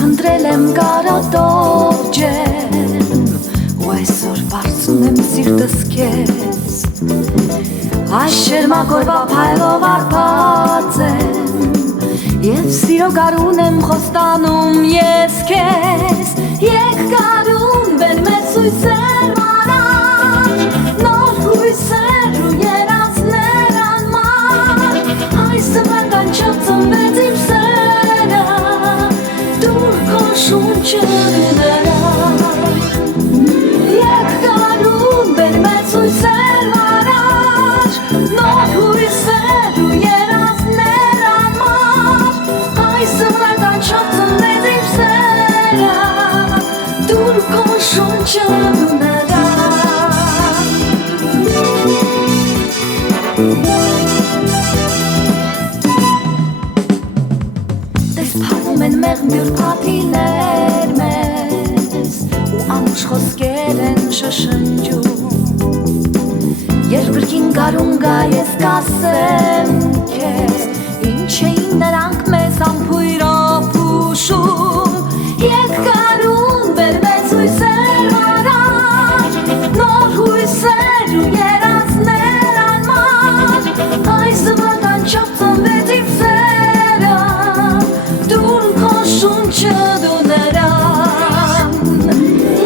փնտրել եմ կարոտով ջեմ ու այսօր բարձում եմ սիրտս քեզ այս շերմակորվա փայլով արբած եմ և սիրո գարուն եմ խոստանում ես քեզ եկ գարուն բեր մեծ հույսեր մանան նոր հույսեր ու երազներ անման այս սվական չծնվեց իմ սերը դուր քո շունչը նրա եկ գարուն բեր մեծ հույսեր մանան նոր հույսեր ու երազներ անման այս սվական չծնվեց իմ սերը դուր քո շունչը նրա Տես փարվում են մեղմ բյուր փաթիներ մեզ ու անուշ խոսքեր են շշնջում Երկրքին գարուն գա ես կասեմ քեզ Ինչ էին նրանք մեզ ամփույրով հուշում Եկ գարուն բեր մեծ հույսեր առաջ Նոր հույսեր ու երազներ անմար Այս վտանչով ծնվեց իմ սերը Դուր քո շունչը դու նրան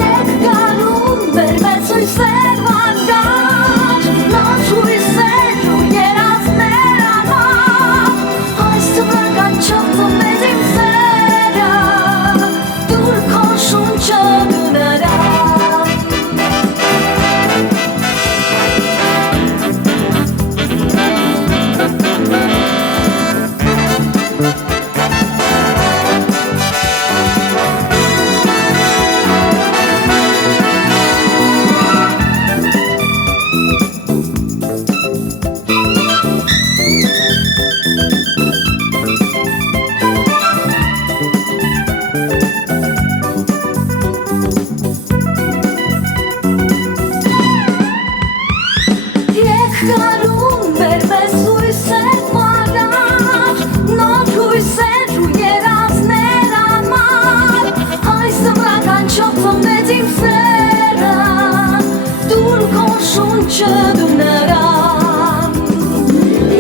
Եկ գարուն բեր մեծ հույսեր առաջ Նոր հույսեր ու երազներ անմար Այս վտանչով ծնվեց իմ սերը Դուր քո շունչը դու նրան Եկ գարուն բեր մեզ հույսեր մարար Նոր հույսեր ու երազներ անմար Այս սվրականչով ծնվեց իմ սերը Դուր քո շունչը դու նրան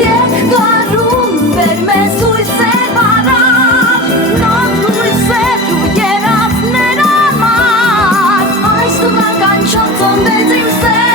Եկ գարուն բեր մեզ հույսեր մարար Նոր հույսեր ու երազներ անմար Այս սվրականչով ծնվեց իմ սերը